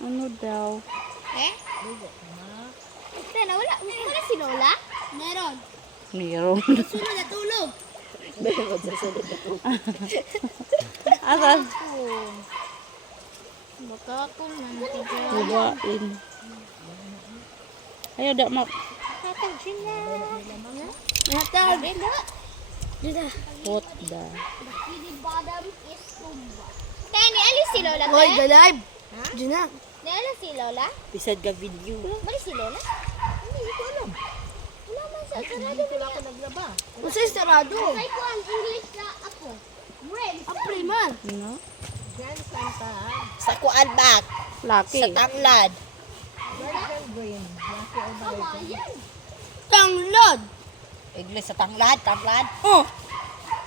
Ano daw? Eh? Wala. Wala si Lola? Meron. Meron. Sunod na tulog. Meron sa sunod na tulog. Asan? Baka ako nantigaw. Huwain. Ayaw da ma... Hatag sila. Hatag. Dila. What da? Badam is tumba. Kaya ni alis si Lola, Hoy, te? galay. Diyan na. Ni alis si Lola? Bisad ka video. Bali si Lola? Hindi ko alam. Wala man sa sarado Hindi ko ako naglaba. Masa sarado? Ay ko ang English na ako. Brave. Apre man. No? Diyan Santa. Sa Kualbak. Lucky. Sa Tanglad. Virgin Green. Lucky or Tama yan. Tanglad. English sa Tanglad. Tanglad. Oh.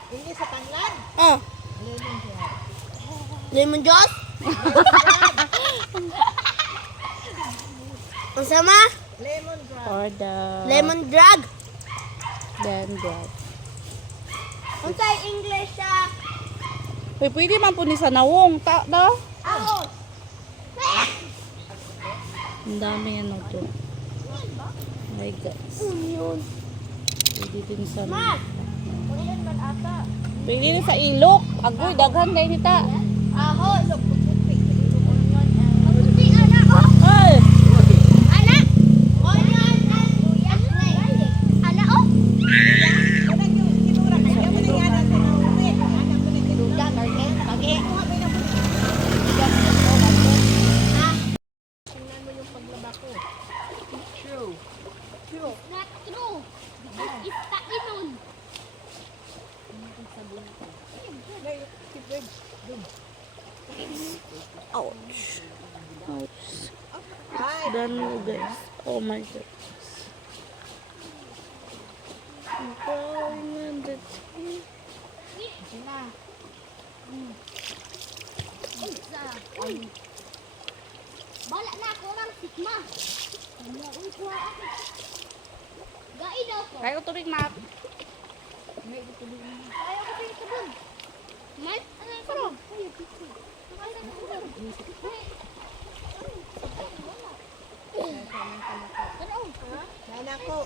English sa Tanglad. Oh. Lemon drop. Lemon juice. Ang sama? Lemon drop. Or the... Lemon drug. Then drop. Ang say English sa Uy, pwede man po ni sa nawong. Ta, da? ahos. Ang dami yan to. My guys. Yun. Pwede din sa... Ma. Ulan man ata. Pwede din sa ilok. Agoy, daghan kayo nita. Ahos. Mabuti anak ko. Ay! Anak. Onion and luya. Anak oh. Walang yung kinura. Kaya mo na yan ang tinawin. Anak ko na kinura. Pagi. Tingnan mo yung paglaba ko. True. Not true. It's tainun. Ouch. Ouch. Hi. Done mo guys. Oh my god. Going on the tree. Bala na ako ng sikma. Uy, kuha ako. Gai daw ko. Kaya ko tubig map. Kaya ako pinag sabon. Man? Ano yung sabon? Anak ko.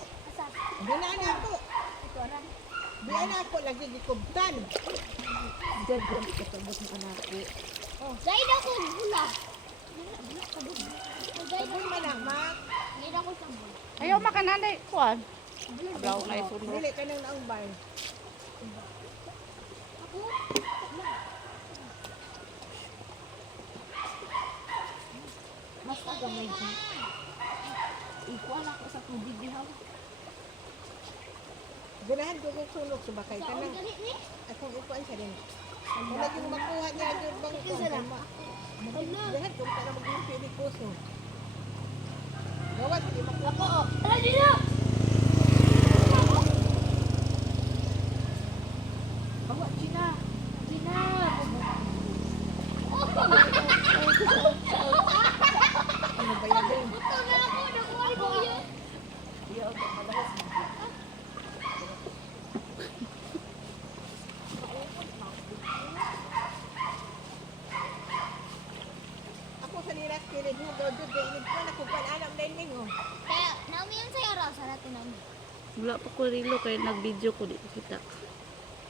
Binana ko. Binana ko lagi gikubtan. Diyan ko kasabot ng anak ko. Gai daw ko gula. Sabon man ang mak. Gai daw ko sabon. Ayaw makananay. Kuan. Ablaw na isunod. Dili ka nang naumbay. Basta gamay ko. Ikuan ako sa tubig dihaw. Ganahan ko kung sunog sa bakay. Sa Kanang organic ni? akong upuan siya din. Kung laging makuha niya yung bang lahat kung ka na mag-pili puso. Gawas, hindi makuha. Ako oh. Ala dito. Awa China. China. Ano ba yan? Buto na ako nakuha ko yun. Ako sa nilas kilid mo, dodod, gainid ko na kung alam na yun mo. Kaya naumi yun sa'yo raw sa natin namin. Wala pa ko rilo kaya nag-video ko di kita.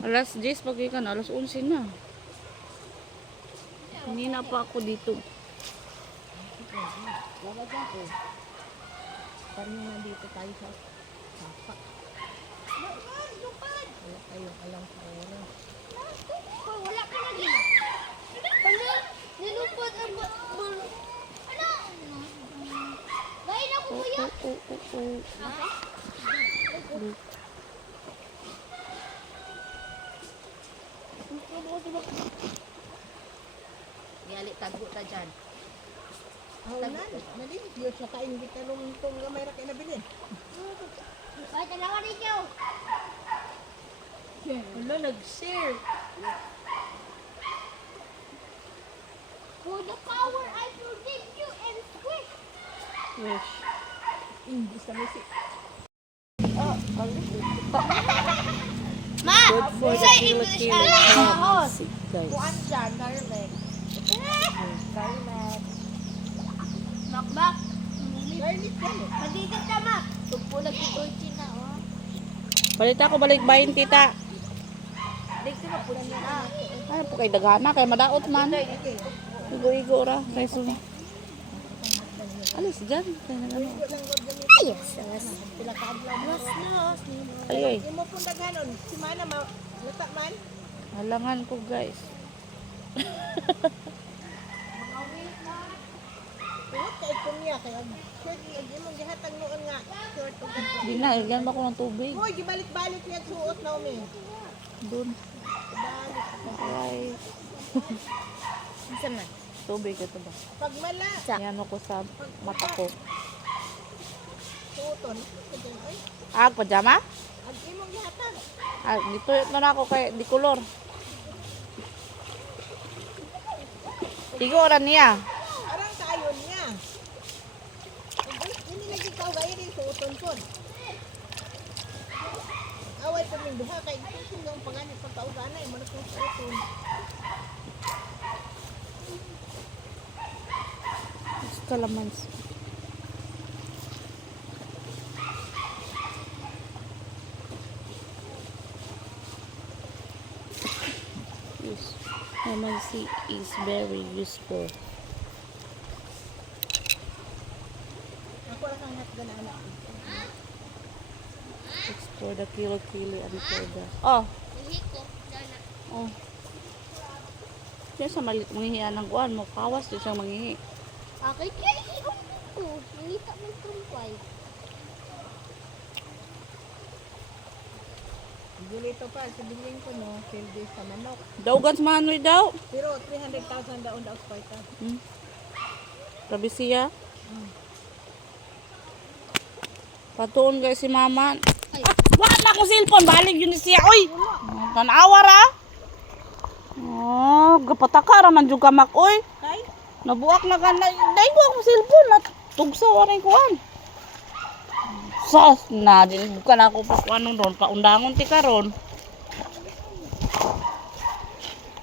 Alas 10 pag ikan, alas 11 na. Hindi na pa ako dito. Lawag ako. Parang nandito tayo sa sapa. Wala kayong alam sa oras. Wala ka na din. Ano? Nilupot ang bulo. Ano? Gawin ako kuya. Yali, tago ta dyan. Haunan, nalilipyo siya kaingit na nung itong may rakay na bilhin. Ay, dalawa ninyo. Ano nag-share? For the power I forgive you and quit. Wish. English na music. Ma. Good for the Say kilo English kilo. ahos. Sick guys. Kuan dyan, garlic. Garlic. Ito, China, oh. Balita ko balik bayin tita. Dito na po niya na. Ay, po kay dagana kay madaot man. Igo-igo ra kay so. Alis dyan. Kaya na ano. Ayos, ayos. Pila ka adlaw mo. Ay, ay. Imo pun daghanon. Si mana lata man. Halangan ko guys. Uwat kay kunya kay shirt ag imong gihatag noon nga. Short ug ganito. Di na, igyan ba ko ng tubig? Hoy, gibalik-balik niya suot na umi. Doon. Balik. Ay, Isa man. tubig ito ba? Pag mala, Yan ako sa mata ko. suoton. Kaya ay, Ah, pajama? ag imong gihatag. Ah, dito na ako kay di color. Igo ra niya. Arang kaayon niya. Ay, ini lagi kau gaya din suoton pun. Away pa min duha kay ito yung panganib pagkaugana imo na kung suoton. Kalamans. Yes. Calamansi is very useful. Ako ra kang hatgan anak. It's for the kilo and for the... Oh! Hiko, dana. Oh. Diyan sa manghihian ng kuwan mo. Kawas din siyang manghihi. Okay, kaya iyon ko. Nangita ng trumpay. Dito pa, sabihin ko no, silbi sa manok. Daugan sa manoy daw. Pero 300,000 daon daw sa ito. Grabe siya. Patuon guys si mama. Ay. Wala na akong cellphone. Balik yun siya. Uy! Tanawa ra. Oh, gapataka raman juga mak. Uy! Kay? Nabuak na ka na. Dahil ko akong cellphone. Natugsa ko rin kuhan. Sos na. Bukan ako pa kung anong doon. Paundangon ti karon.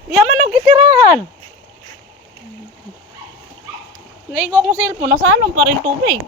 Yaman ang kitirahan. Naigo akong cellphone. Nasalong pa rin tubig.